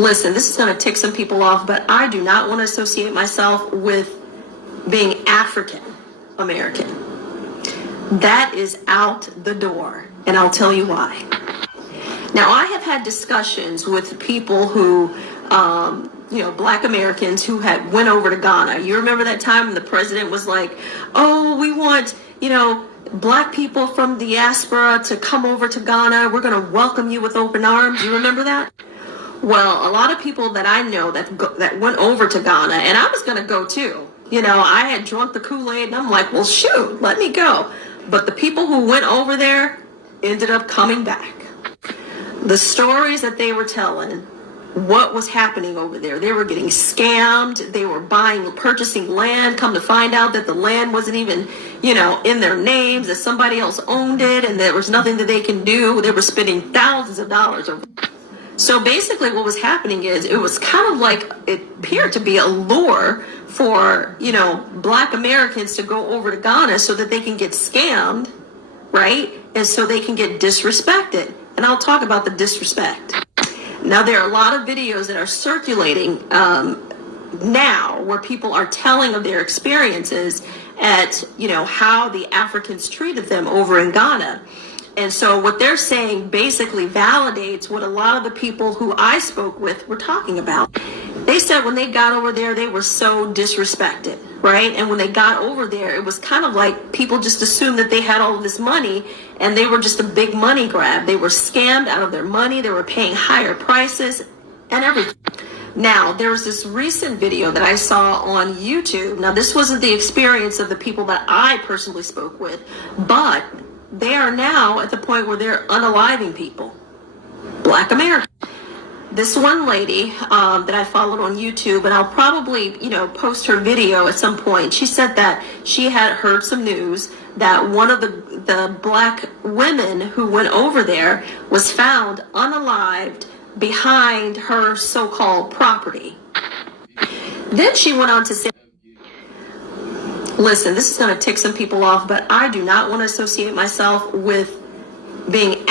Listen, this is going to tick some people off, but I do not want to associate myself with being African American. That is out the door, and I'll tell you why. Now, I have had discussions with people who, Black Americans who had went over to Ghana. You remember that time when the president was like, oh, we want, Black people from diaspora to come over to Ghana. We're going to welcome you with open arms. You remember that? Well, a lot of people that I know that went over to Ghana, and I was going to go too. I had drunk the Kool-Aid, and I'm like, well, shoot, let me go. But the people who went over there ended up coming back. The stories that they were telling, what was happening over there. They were getting scammed. They were purchasing land. Come to find out that the land wasn't even, in their names, that somebody else owned it, and there was nothing that they can do. They were spending thousands of dollars over. So basically what was happening is it was kind of like, it appeared to be a lure for, Black Americans to go over to Ghana so that they can get scammed, right? And so they can get disrespected. And I'll talk about the disrespect. Now, there are a lot of videos that are circulating now where people are telling of their experiences at, how the Africans treated them over in Ghana. And so what they're saying basically validates what a lot of the people who I spoke with were talking about. They said when they got over there, they were so disrespected, right? And when they got over there, it was kind of like people just assumed that they had all of this money and they were just a big money grab. They were scammed out of their money. They were paying higher prices and everything. Now, there was this recent video that I saw on YouTube. Now, this wasn't the experience of the people that I personally spoke with, but they are now at the point where they're unaliving people, Black Americans. This one lady that I followed on YouTube, and I'll probably, post her video at some point. She said that she had heard some news that one of the Black women who went over there was found unalived behind her so-called property. Then she went on to say, listen, this is going to tick some people off, but I do not want to associate myself with being